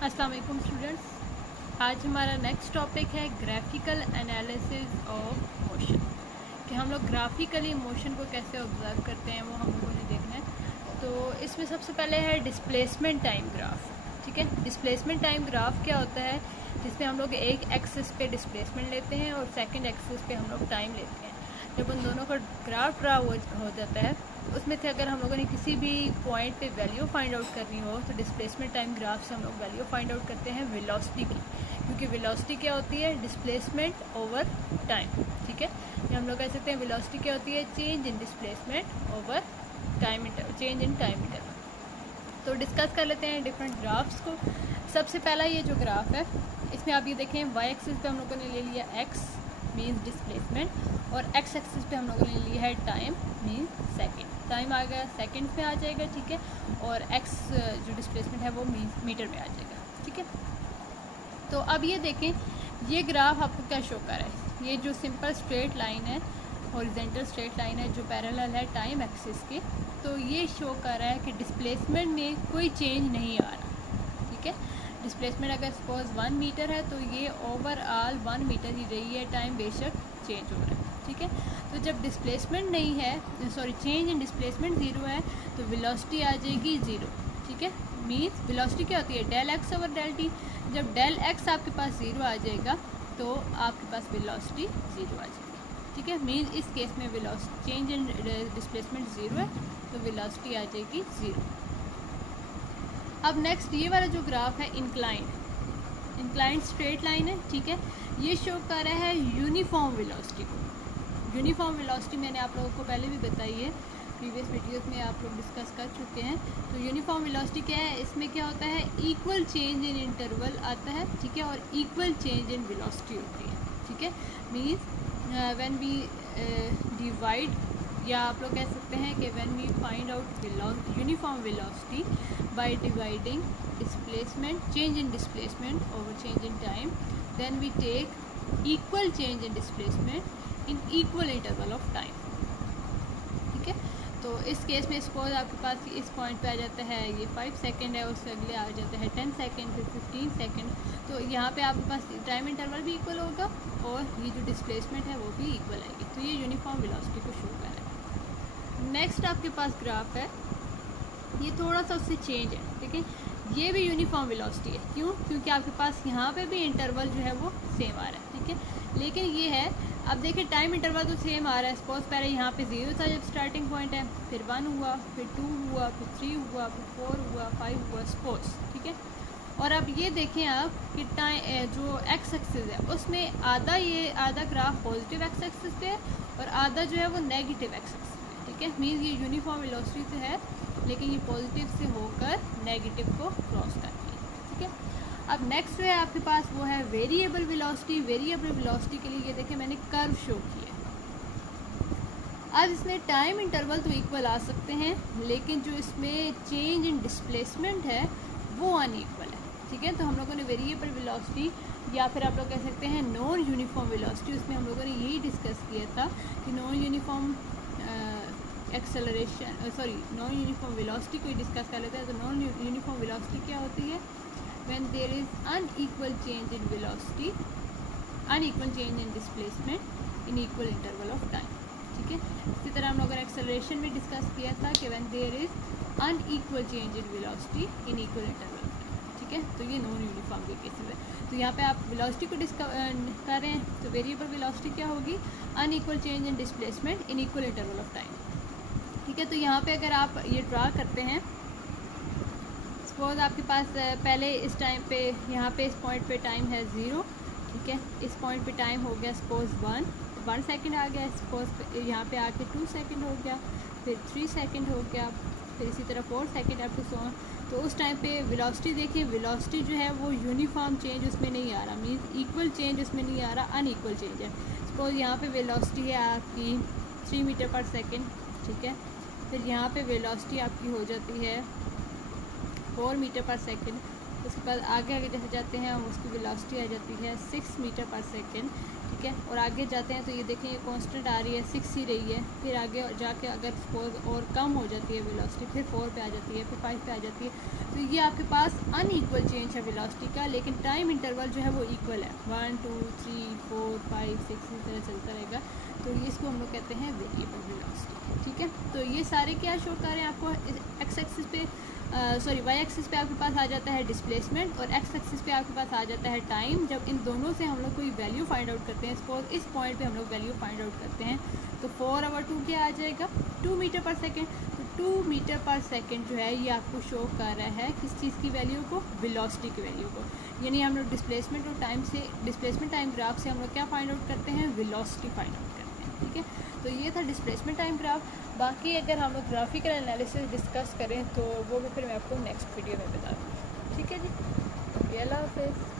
अस्सलाम वालेकुम स्टूडेंट्स। आज हमारा नेक्स्ट टॉपिक है ग्राफिकल एनालिसिस ऑफ मोशन, कि हम लोग ग्राफिकली मोशन को कैसे ऑब्जर्व करते हैं वो हम लोगों ने देखना है। तो इसमें सबसे पहले है डिस्प्लेसमेंट टाइम ग्राफ। ठीक है, डिस्प्लेसमेंट टाइम ग्राफ क्या होता है, जिसमें हम लोग एक एक्सिस पे डिस्प्लेसमेंट लेते हैं और सेकंड एक्सिस पे हम लोग टाइम लेते हैं। जब उन दोनों का ग्राफ ड्रा हो जाता है, उसमें से अगर हम लोगों ने किसी भी पॉइंट पे वैल्यू फाइंड आउट करनी हो तो डिस्प्लेसमेंट टाइम ग्राफ से हम लोग वैल्यू फाइंड आउट करते हैं वेलोसिटी की, क्योंकि वेलोसिटी क्या होती है, डिस्प्लेसमेंट ओवर टाइम। ठीक है, ये हम लोग कह सकते हैं वेलोसिटी क्या होती है, change in displacement over time change in time interval. तो डिस्कस कर लेते हैं डिफरेंट ग्राफ्स को। सबसे पहला ये जो ग्राफ है, इसमें आप ये देखें वाई एक्सिस पे हम लोगों ने ले लिया एक्स मीन्स डिस्प्लेसमेंट, और एक्स एक्सिस पे हम लोगों ने लिया है टाइम मीन्स सेकंड। टाइम आ गया सेकंड्स में आ जाएगा, ठीक है, और एक्स जो डिस्प्लेसमेंट है वो मीटर में आ जाएगा। ठीक है, तो अब ये देखें, ये ग्राफ आपको क्या शो कर रहा है, ये जो सिंपल स्ट्रेट लाइन है, हॉरिजॉन्टल स्ट्रेट लाइन है जो पैरेलल है टाइम एक्सिस के, तो ये शो कर रहा है कि डिस्प्लेसमेंट में कोई चेंज नहीं आ रहा। ठीक है, डिस्प्लेसमेंट अगर सपोज 1 मीटर है तो ये ओवरऑल 1 मीटर ही रही है, टाइम बेशक चेंज हो रहा है। ठीक है, तो जब डिस्प्लेसमेंट नहीं है, sorry change in displacement zero है, तो वेलोसिटी आ जाएगी ज़ीरो। ठीक है, मीन्स वेलोसिटी क्या होती है, del x over del t. जब डेल एक्स आपके पास ज़ीरो आ जाएगा तो आपके पास वेलोसिटी ज़ीरो आ जाएगी। ठीक है, मीन्स इस केस में velocity change in displacement zero है तो वेलोसिटी आ जाएगी ज़ीरो। अब नेक्स्ट ये वाला जो ग्राफ है इंक्लाइंड स्ट्रेट लाइन है। ठीक है, ये शो कर रहा है यूनिफॉर्म वेलोसिटी को। यूनिफॉर्म वेलोसिटी मैंने आप लोगों को पहले भी बताई है, प्रीवियस वीडियोस में आप लोग डिस्कस कर चुके हैं। तो यूनिफॉर्म वेलोसिटी क्या है, इसमें क्या होता है, इक्वल चेंज इन इंटरवल आता है। ठीक है, और इक्वल चेंज इन वेलोसिटी होती है। ठीक है, मीन्स व्हेन वी डिवाइड, या आप लोग कह सकते हैं कि when we find out uniform velocity by dividing displacement change in displacement over change in time, then we take equal change in displacement in equal interval of time. ठीक है, तो इस केस में सपोज आपके पास इस पॉइंट पे आ जाता है ये 5 सेकंड है, उससे अगले आ जाता है 10 सेकंड, फिर 15 सेकंड, तो यहाँ पे आपके पास टाइम इंटरवल भी इक्वल होगा और ये जो डिस्प्लेसमेंट है वो भी इक्वल आएगी। तो ये यूनिफॉर्म वेलोसिटी को शो कर रहा है। नेक्स्ट आपके पास ग्राफ है, ये थोड़ा सा उससे चेंज है। ठीक है, ये भी यूनिफॉर्म वेलोसिटी है, क्यों, क्योंकि आपके पास यहाँ पे भी इंटरवल जो है वो सेम आ रहा है। ठीक है, लेकिन ये है, अब देखिए टाइम इंटरवल तो सेम आ रहा है। सपोज पहले यहाँ पे 0 था जब स्टार्टिंग पॉइंट है, फिर 1 हुआ, फिर 2 हुआ, फिर 3 हुआ, फिर 4 हुआ, 5 हुआ सपोज। ठीक है, और अब ये देखें आप कि टाइम जो एक्स एक्सिस है उसमें आधा ग्राफ पॉजिटिव एक्स एक्सिस पे है और आधा जो है वो नेगेटिव एक्स एक्सिस पे। ठीक है, मीन्स ये यूनिफॉर्म वेलोसिटी से है, लेकिन ये पॉजिटिव से होकर नेगेटिव को क्रॉस करती है। ठीक है, अब नेक्स्ट है आपके पास वो है वेरिएबल वेलोसिटी। वेरिएबल वेलोसिटी के लिए ये देखें मैंने कर्व शो किया। अब इसमें टाइम इंटरवल तो इक्वल आ सकते हैं, लेकिन जो इसमें चेंज इन डिस्प्लेसमेंट है वो अनइक्वल है। ठीक है, तो हम लोगों ने वेरिएबल वेलोसिटी, या फिर आप लोग कह सकते हैं नॉन यूनिफॉर्म वेलोसिटी, उसमें हम लोगों ने यही डिस्कस किया था कि non uniform non uniform velocity को ही डिस्कस कर लेते हैं। तो नॉन यूनिफॉर्म वेलोसिटी क्या होती है, when there is unequal change in velocity, unequal change in displacement in equal interval of time। ठीक है, इसी तरह हम लोगों ने एक्सेलरेशन में डिस्कस किया था कि when there is unequal change in velocity in equal interval of time। ठीक है, तो ये नॉन यूनिफॉर्म के केसेस है। तो यहाँ पे आप वेलोसिटी को कर रहे हैं, तो वेरिएबल वेलोसिटी क्या होगी, unequal change in displacement in equal interval of time. ठीक है, तो यहाँ पे अगर आप ये ड्रा करते हैं, सपोज आपके पास पहले इस टाइम पे, यहाँ पे इस पॉइंट पे टाइम है 0। ठीक है, इस पॉइंट पे टाइम हो गया सपोज 1 सेकंड आ गया, सपोज यहाँ पे आके 2 सेकंड हो गया, फिर 3 सेकंड हो गया, फिर इसी तरह 4 second up to so on. तो उस टाइम पे वेलोसिटी देखिए, वेलोसिटी जो है वो यूनिफॉर्म चेंज उसमें नहीं आ रहा, मीन्स इक्वल चेंज उसमें नहीं आ रहा, अनइक्वल चेंज है। सपोज यहाँ पे वेलोसिटी है आपकी 3 मीटर पर सेकेंड। ठीक है, फिर यहाँ पे वेलोसिटी आपकी हो जाती है 4 मीटर पर सेकेंड। उसके बाद आगे जैसे जाते हैं हम, उसकी वेलोसिटी आ जाती है 6 मीटर पर सेकेंड। ठीक है। और आगे जाते हैं तो ये देखें ये कांस्टेंट आ रही है 6 ही रही है, फिर आगे जाके अगर सपोज और कम हो जाती है वेलोसिटी, फिर 4 पे आ जाती है, फिर 5 पे आ जाती है, तो ये आपके पास अनइक्वल चेंज है वेलोसिटी का, लेकिन टाइम इंटरवल जो है वो इक्वल है, 1 2 3 4 5 6 इस तरह चलता रहेगा। तो ये इसको हम लोग कहते हैं वेरिएबल वेलोसिटी, ठीक है। तो ये सारे क्या शो कर रहे हैं आपको, एक्स एक्सिस पे वाई एक्सिस पे आपके पास आ जाता है डिस्प्लेसमेंट, और एक्स एक्सिस पे आपके पास आ जाता है टाइम। जब इन दोनों से हम लोग कोई वैल्यू फाइंड आउट करते हैं, सपोज इस पॉइंट पे हम लोग वैल्यू फाइंड आउट करते हैं, तो 4/2 क्या आ जाएगा, 2 मीटर पर सेकेंड। तो 2 मीटर पर सेकेंड जो है ये आपको शो कर रहा है किस चीज़ की वैल्यू को, वेलोसिटी की वैल्यू को। यानी हम लोग डिस्प्लेसमेंट और टाइम से, डिस्प्लेसमेंट टाइम ग्राफ से हम लोग क्या फाइंड आउट करते हैं, वेलोसिटी फाइंड आउट करते हैं, ठीक है। तो ये था डिस्प्लेसमेंट टाइम ग्राफ। बाकी अगर हम लोग ग्राफिकल एनालिसिस डिस्कस करें तो वो भी फिर मैं आपको नेक्स्ट वीडियो में बता दूँगी, ठीक है जी। अल्लाह हाफ़िज़।